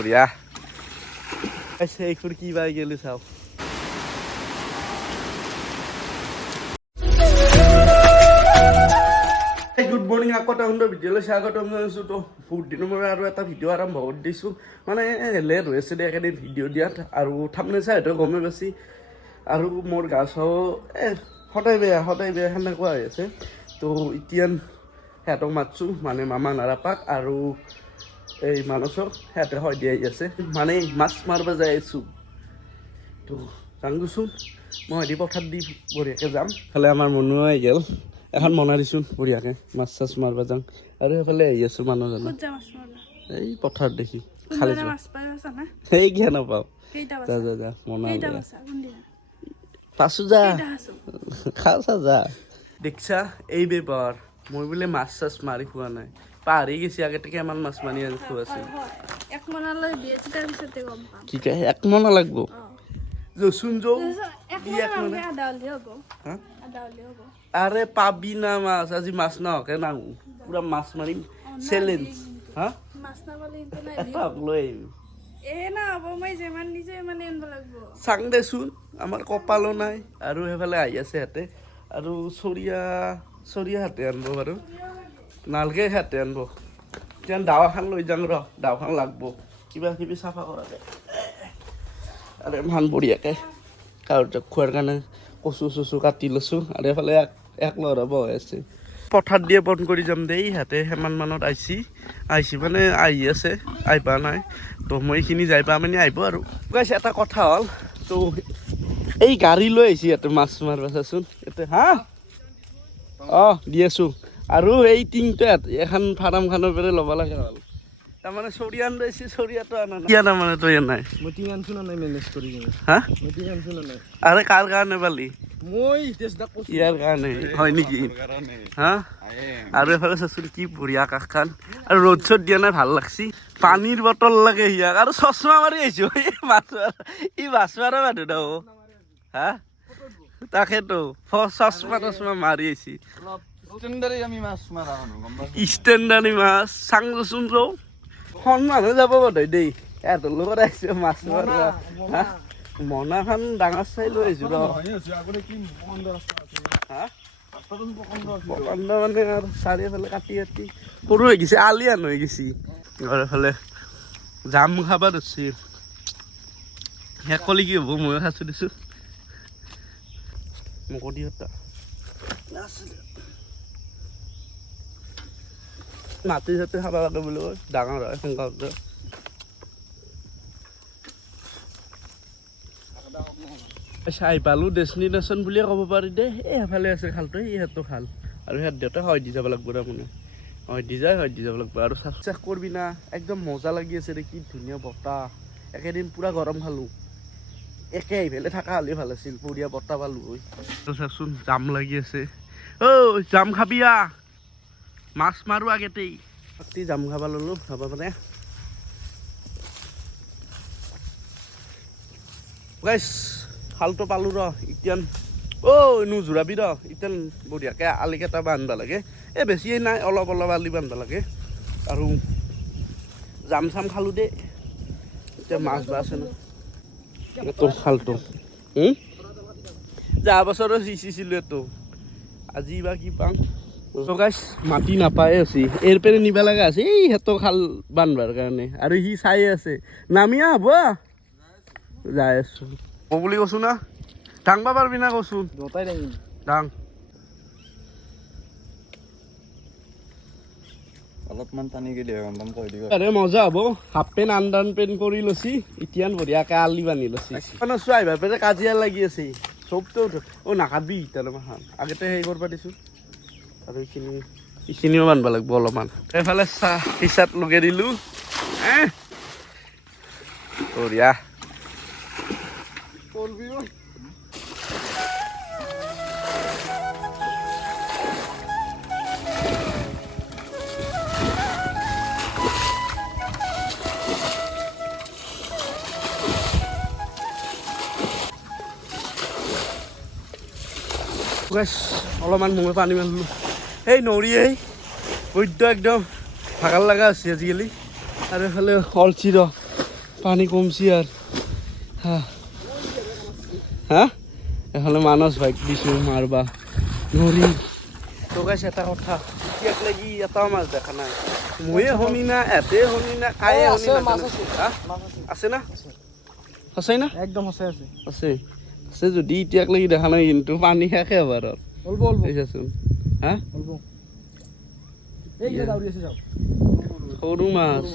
বঢ়িয়া এইখন কি বাই গেলি চাওক গুড মৰ্ণিং আকৌ এটা সুন্দৰ ভিডিঅ'লৈ স্বাগতম জনাইছোঁ তো বহুত দিনৰ মূৰে আৰু এটা ভিডিঅ' আৰম্ভ কৰি দিছোঁ মানে লেট হৈ আছে দে একেদিন ভিডিঅ' দিয়াত আৰু থামনে চাই সেইটো গমেই বেছি আৰু মোৰ গা চাও এ সদায় বেয়া সদায় বেয়া সেনেকুৱা হৈ আছে তো এতিয়া সিহঁতক মাতছোঁ মানে মামা নাৰাপাক আৰু এই মানসক সিহঁতে হয় দিয়াই আছে। মানে মাছ মাৰিব যাই আছোঁ। তো যাংগোচোন মই এদি পথাৰ দি বঢ়িয়াকৈ যাম। ফালে আমাৰ মনুৱা আহি গ'ল। এখন বনাই দিছোঁ বঢ়িয়াকৈ। মাছ চাছ মাৰিব যাওঁ আৰু সেইফালে আহি আছোঁ মানুহজনে। এই পথাৰত দেখি খালি সেই কিয় নাপাওঁ? যা যা যা মনা কেইটা পাছো যা। আছোঁ খাওচা যা। দেখছা এই বেপাৰ মই বোলে মাছ চাছ মাৰি খোৱা নাই। পাহৰি গেছি আগতে কিমান মাছ মাৰি আনি খোৱা আছিল। হয় এক পিছতে গম কি কয় এক মনা লাগব যচোন যৌ এক মনা মনা। হ'লে হ'ব। হ'ব। আৰে পাবি না মাছ আজি মাছ নহকে নাহো। পুৰা মাছ মাৰিম চেলেঞ্জ হা? মাছ নাপালে কিন্তু নাই এটাক লৈ আহিম এ না হ'ব মই যিমান নিজে মানে আনিব লাগিব। চাং দেচোন আমাৰ কপালো নাই। আৰু সেইফালে আহি আছে সিহঁতে। আৰু চৰিয়া চৰিয়া হাতে আনিব বাৰু। নালগে সিহঁতে আনিব এতিয়া দাৱাখান লৈ যাওঁ ৰ দাৱাখান লাগব। কিবা কিবি চাফা কৰাকে আৰু ইমান বঢ়িয়াকৈ কাৰোবাক খোৱাৰ কাৰণে কচু চচু কাটি লৈছোঁ। আৰু এইফালে এক এক ল'ৰা বহাই আছে। পথাৰ দিয়ে বন্ধ কৰি যাম দেই, সিহঁতে সিমান মানত আহিছি আহিছি মানে আহি আছে আহি পোৱা নাই। তো মই এইখিনি যাই পাই মানে আহিব আৰু। গাইছে, এটা কথা হ'ল, তো এই গাড়ী লৈ আহিছি, ইয়াতে মাছ মাৰিব চাচোন। ইয়াতে, হা? অঁ, দি আছোঁ। আৰু এই টিংটো ইয়াত এখন ফাৰ্মখনৰ পৰা ল'ব লগা হ'ল তাৰমানে চৰিয়ান লৈছে চৰিয়াটো আনা নাই। কিয় তাৰমানে তই ইয়াত নাই। মিটিং আনছো না নাই মেনেজ কৰি হা? মিটিং আনছো না নাই? আৰে কাৰ কাৰণে পালি? মই ইয়াৰ কাৰণে হয় নেকি? হা? আৰু এফালে চাচোন কি বঢ়িয়া আকাশ খান আৰু ৰ'দ চ'দ দিয়া নাই ভালো লাগছি। পানীৰ বটল লাগে সিয়াক। আৰু চশমা মাৰি আহিছো। এই মাছ ই মাছ মাৰা মানুহ অ'। হা? তাকেতো চশমা টচমা মাৰি আহিছি। আমি মাছ মাৰা পাইছ? ষ্টেণ্ডাৰী মাছ। ৰচোন ৰৌ সন্মানো যাব বোধহয় দেই। এহঁতৰ লগত আহিছো মাছ মাৰিব হা? মনাখন ডাঙৰ চাই লৈ আহিছো ৰ প্ৰকাণ্ড হা? মানে আৰু চাৰিওফালে কাটি কাটি। সৰু হৈ গৈছে আলিয়ান হৈ গৈছে। আৰু এফালে জাম খাব ধৰছি শেষ কলি কি হ'ব ময়ো খাইছোঁ দিছোঁ? মকদি এটা মাটি চাটি খাব লাগে বুলি কয় ডাঙৰ হয় সোনকালতে চাই পালোঁ ডেষ্টিনেশ্যন বুলিয়ে ক'ব পাৰি দে। এই এফালে আছে খালটো ইহঁতো খাল। আৰু সিহঁত দেউতাই হয় দি যাব লাগিব তাৰমানে হয় দি যায় হয় দি যাব লাগিব। আৰু চেক কৰিবি না, একদম মজা লাগি আছে দে, কি ধুনীয়া বতাহ। একেদিন পূৰা গৰম খালোঁ। একে আহি পেলাই থকা হ'লে ভালো আছিল বঢ়িয়া বতাহ পালোঁ। চাচোন, জাম লাগি আছে। ঐ, জাম খাবি আ মাছ মাৰো আগতেই। ৰাতি জাম খাব ল'লোঁ, খাব মানে গাইছ খালটো পালোঁ ৰ এতিয়া অ' নোজোৰাবি ৰ এতিয়া বঢ়িয়াকৈ আলিকেইটা বান্ধিব লাগে। এই বেছি নাই, অলপ অলপ আলি বান্ধিব লাগে। আৰু জাম চাম খালোঁ দেই। এতিয়া মাছ বা আছে ন। এইটো খালটো? যোৱা বছৰো সিঁচিছিলোঁ এইটো আজি বা কি পাম? তো গাইছ মাটি নাপায়ে আছে। এৰ পেৰে নিব লগা আছে। এই সিহঁতৰ খাল বান্ধিবৰ কাৰণে। আৰু সি চাই আছে। নামি আহ হ'ব যাই আছোঁ। মই বুলি কৈছোঁ না? দাংব পাৰবি না কচোন দুটাই দাঙিম দাং অলপমান টানি গেলি গম কৈ দিব। আৰে মজা হ'ব। হাফ পেণ্ট আণ্ডাৰ পেণ্ট কৰি লৈছি। এতিয়া বঢ়িয়াকৈ আলি বান্ধি লৈছি। মানে চোৱা আহিবা পেৰে কাজিয়া লাগি আছে। চবটো অ' ইতালে মাখান আগতে হেৰি কৰিব দিছোঁ। আৰু এইখিনি এইখিনিও বান্ধিব লাগিব অলপমান এইফালে চাহ হিচাত লগাই দিলোঁ এহ বঢ়িয়া গাইছ অলপমান মই পানী মাৰিলোঁ এই নৰি এই। বৈদ্য একদম ভাগাৰ লগা হৈছে আজিকালি। আৰু এইফালে অলচি ৰ পানী কমছি আর হা। হা? এফালে মানস বাইক দিছো মারবা নৰি তো গাইছ এটা কথা এতিয়াক লাগি এটাও মাছ দেখা নাই? ময়ে শুনি না এতে শুনি না কায়ে শুনি আছে, মাছ আছে। হা? আছে। না? না? একদম আছে আছে। আছে। আছে যদি এতিয়াক লাগি দেখা নাই কিন্তু পানী শেষে হ'ব আৰু। অল্প অল্প হা অল্প এই যে দাউৰি আছে যাও। সৰু মাছ।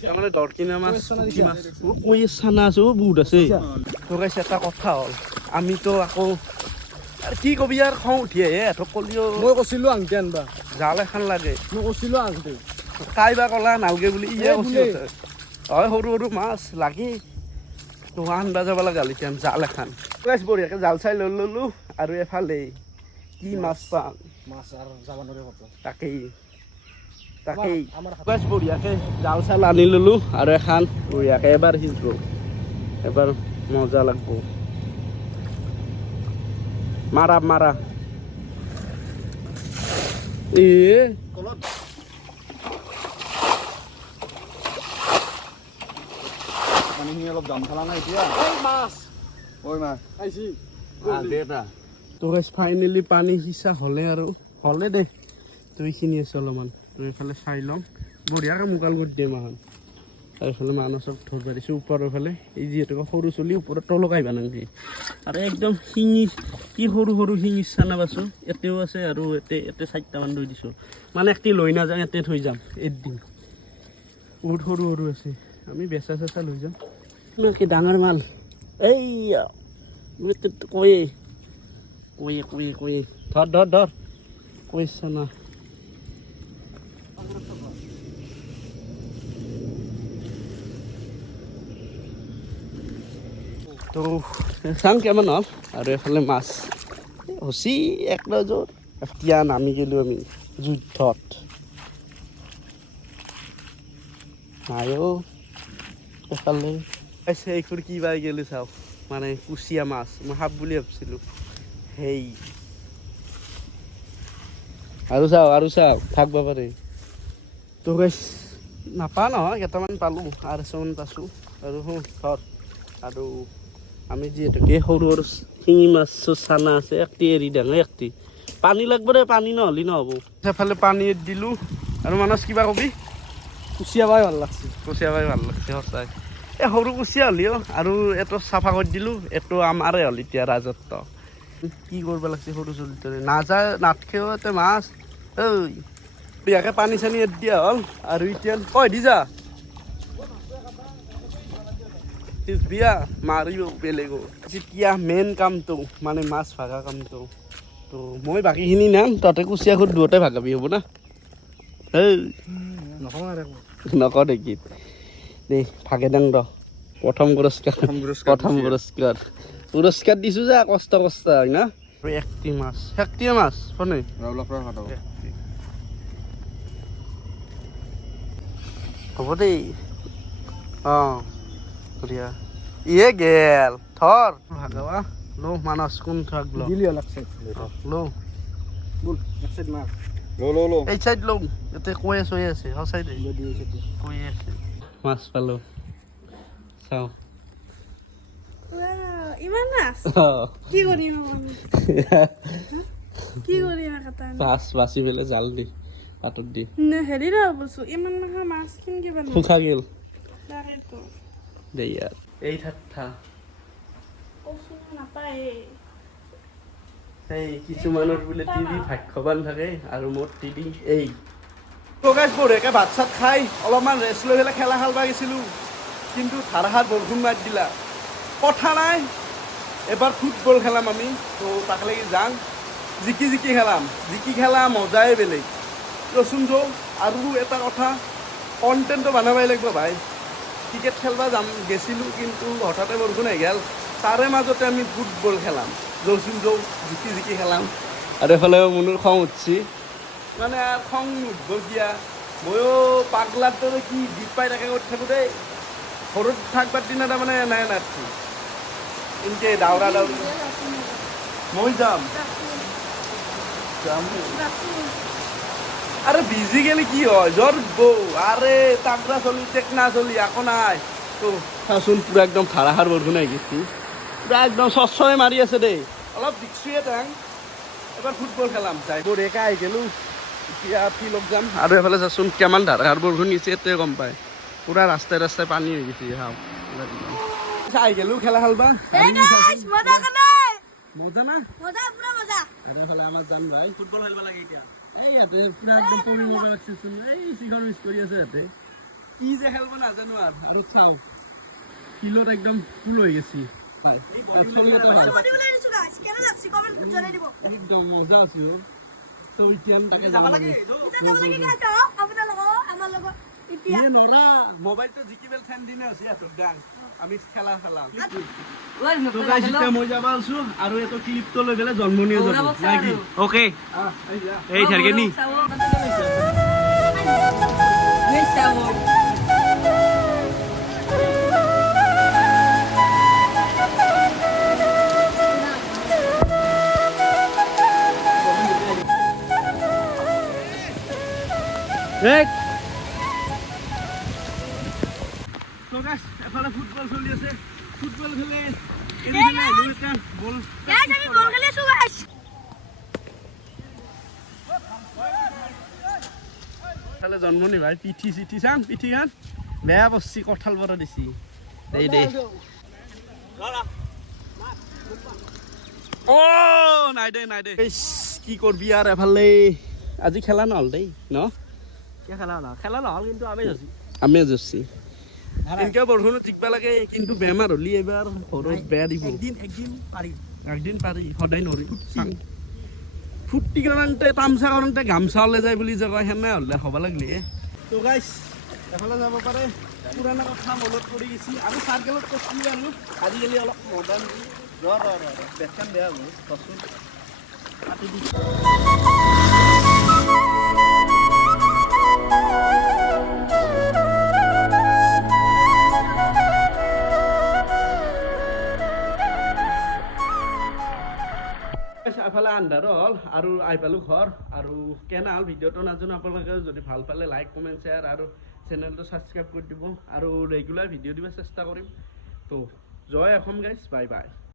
তাৰমানে দৰ মাছ পুঠি মাছ। কৈ চানা আছে অ বহুত আছে। তো গাইছে এটা কথা হ'ল আমিতো আকৌ আৰু কি কবি আৰু খং উঠি আহে এহঁতক কলিও মই কৈছিলো আংটি আনবা। জাল এখন লাগে। মই কৈছিলো আংটি। কাই বা কলা নালগে বুলি ইয়ে এ, কৈছে। হয় সৰু সৰু মাছ লাগি। তো আনবা যাব লগা জাল এখন। বঢ়িয়াকৈ জাল চাই লৈ ল'লোঁ আৰু এফালে কি মাছ পাম? মাছ আৰু যাব কত? তাকেই। তাকেই। গাছ বঢ়িয়াকৈ জাল চাল আনি ল'লোঁ আৰু এখন বঢ়িয়াকৈ এবাৰ সিজব এবাৰ মজা লাগব। মাৰা মাৰা। এ। পানীখিনি অলপ দাম খালা নাই এতিয়া? মাছ। ঐ মা আহিছি তো ফাইনেলি পানী সিঁচা হ'লে আৰু। হ'লে দে, তই এইখিনি আছে অলপমান। তই এইফালে চাই ল'ম বঢ়িয়াকৈ মোকাল কৰি দিয়ে মাহন আৰু এইফালে চব ধৰিব দিছোঁ ওপৰৰ ফালে। এই যিহেতু সৰু চলি, ওপৰত তলক আহিবা আৰু একদম শিঙি, কি সৰু সৰু শিঙি চানা পাইছোঁ এতেও আছে আৰু এতে এতে চাৰিটামান লৈ দিছোঁ। মানে একটি লৈ নাযাওঁ ইয়াতে থৈ যাম, এদিন। বহুত সৰু সৰু আছে। আমি বেচা চেচা লৈ যাম। ডাঙৰ মাল। এই কয়ে কয়ে কয়ে কয়ে ধৰ ধৰ ধৰ কৈছা না। তো চাং কেমান হ'ল? আৰু এফালে মাছ। হচি এক নজৰ এতিয়া নামি গ'লোঁ আমি যুদ্ধত। নাইও এফালে। পাইছে এইখোৰ কি বাই গ'লোঁ চাওঁ? মানে কুচিয়া মাছ মই সাপ বুলি ভাবিছিলোঁ। সেই আৰু চাওঁ আৰু চাওঁ থাকিব পাৰে তো গাইছ নাপা নহয় কেইটামান পালোঁ আৰু কিছুমান পাইছোঁ আৰু শুন ধৰ আৰু আমি যিহেতুকে সৰু সৰু শিঙি মাছ চানা আছে একটি এৰি ডাঙৰ একটি। পানী লাগব দে পানী নহ'লে নহ'ব। সেইফালে পানী দিলোঁ আৰু মানচ কিবা কবি? কুচিয়া বাই ভালো লাগছে। কুচিয়া পাই ভালো লাগছে সঁচাই। এই সৰু কুচিয়া হ'লেও আৰু এইটো চাফা কৰি দিলোঁ এইটো আমাৰে হ'ল এতিয়া ৰাজত্ব। কি কৰিব লাগছে সৰু চলিটোৰে নাযায় নাথকেও এতে মাছ। ঐ বিয়াকে পানী চানী দিয়া হ'ল আৰু এতিয়া কই দি যা। বিয়া মাৰিব বেলেগো। যেতিয়া মেইন কামটো মানে মাছ ভাগা কামটো তো। মই বাকীখিনি নাম তহঁতে কুচিয়া খুদ দুয়োটাই ভাগাবি হ'ব না। নকওঁ নেকি? দেই ভাগে দাং ৰ। প্ৰথম পুৰস্কাৰ। প্ৰথম পুৰস্কাৰ। প্ৰথম দিছে। যে কষ্ট কষ্ট হয় না? একটি মাছ। একটিয়ে মাছ ফোনে হ'ব দেই। অঁ বঢ়িয়া। ইয়ে গেল। থৰ। ভাগাবা লো মানস কোন থাক লো দিলি লো বল এক চাইড মাৰ। ল ল ল এই চাইড লো ইয়াতে কৈ চৈ আছে। সঁচাই দে দি আছে কৈ আছে। মাছ পালোঁ। চাওঁ। Wow, ইমান মাছ কি আমি কি কৰিম মাছ বাচি পেলাই জাল দি পাতত দি। হেৰি ৰ বস্তু ইমান মাখা মাছ কেনেকে বনাম শুকা গেল। তাকেতো দে ইয়াৰ এই ঠাট্টা কচু নাপায় সেই কিছুমানৰ বোলে টিভি ভাগ্যৱান থাকে আৰু মোৰ টিভি এই। প্ৰকাশ বঢ়িয়াকৈ ভাত চাত খাই অলপমান ৰেষ্ট লৈ পেলাই খেলা খেলবা গৈছিলোঁ কিন্তু ধাৰাসাৰ বৰষুণ মাৰি দিলা। কথা নাই। এবাৰ ফুটবল খেলাম আমি তো তাক লাগি যাং। জিকি জিকি খেলাম জিকি খেলা মজাই বেলেগ। ৰচোন যৌ আৰু এটা কথা কণ্টেণ্টটো বনাবই লাগিব ভাই। ক্ৰিকেট খেলবা যাম গেছিলোঁ কিন্তু হঠাতে বৰষুণ আহি গ'ল। তাৰে মাজতে আমি ফুটবল খেলাম। যৌচোন যৌ জিকি জিকি খেলাম। আৰু এইফালে মনৰ খং উঠছি। মানে খং নুঠব কিয়া। ময়ো পাগলাৰ দৰে কি গীত পাই তাকে কৰি থাকোঁ দেই। ঘৰত থাকবাৰ দিনা তাৰমানে নাই নাথকো এনকে দাউৰা দাউৰি মই যাম আরে ভিজি গেলে কি হয়? জ্বর বউ। আরে তাগড়া চলি টেকনা চলি এখন নাই তো চাচোন পুৰা একদম ধাৰাসাৰ বৰষুণ আহি গৈছে। পুৰা একদম চচৰে মাৰি আছে দেই অলপ দিকচুৱে টাং এবাৰ ফুটবল খেলাম যাই। বঢ়িয়াকৈ আহি গ'লোঁ। এতিয়া ফিল্ডত যাম? আৰু এফালে চাচোন কিমান ধাৰাসাৰ বৰষুণ দিছে এইটোৱে গম পায়। পুৰা ৰাস্তাই ৰাস্তাই পানী হৈ গৈছে হাও। আহি গ'লোঁ খেলা খেলবা? এই মজা করে মজা না? মজা পুরো মজা। তেনেহ'লে আমাৰ যাম ভাই। ফুটবল খেলিব লাগে এই ইয়াতে একদম মজা এই ইয়াতে। কি যে খেলিব নাজানো আৰু। আৰু চাওক ফিল্ডত একদম ফুল হৈ গৈছে। হয়। একদম মজা আছে তো যাব লাগে আমার লগো ইয়ে জিকিবেল দিনে হৈছে সিহঁতক ডাং। আমি খেলা খেলাম। তো মই যাবা আছো আৰু এইটো ক্লিপটো লৈ পেলাই জন্মনিয়ে যাব। নাকি ওকে এই থাৰকে নি। ফালে জন্মনি ভাই পিঠি চিঠি চাম পিঠি খান। বেয়া বস্তি কঁঠাল পৰা দিছি। দেই দেই। অ নাই দে নাই দে কি কৰবি আৰু এফালে। আজি খেলা নহ'ল দেই ন? কিয় খেলা না খেলা নহ'ল কিন্তু আমি আছি আমি যুঁচি এনেকে বৰষুণত জিকবা লাগে কিন্তু বেমাৰ হ'লি এবাৰ ঘৰত বেয়া দিব। একদিন একদিন পাৰি। একদিন পাৰি সদায় নৰি ফুৰ্তি কাৰণতে তামচা কাৰণতে গামচা ওলাই যায় বুলি যে কয়, সেনে হ'লে হ'ব লাগিলে। তো গাইছ এফালে যাব পাৰে। পুৰণা কথা মনত পৰি গৈছে। আমি চাৰ্কেলত কৈছিলোঁ আৰু আজিকালি অলপ মডাৰ্ণ ৰ ৰ ৰ বেটখন বেয়া হ'ব, কচোন। কাটি দি আৰু আহি পালোঁ ঘৰ। আৰু কেনে হ'ল ভিডিঅ'টো নাজানো আপোনালোকে যদি ভাল পালে লাইক কমেণ্ট শ্বেয়াৰ আৰু চেনেলটো ছাবস্ক্ৰাইব কৰি দিব। আৰু ৰেগুলাৰ ভিডিঅ' দিব চেষ্টা কৰিম। তো জয় অসম গাইজ বাই বাই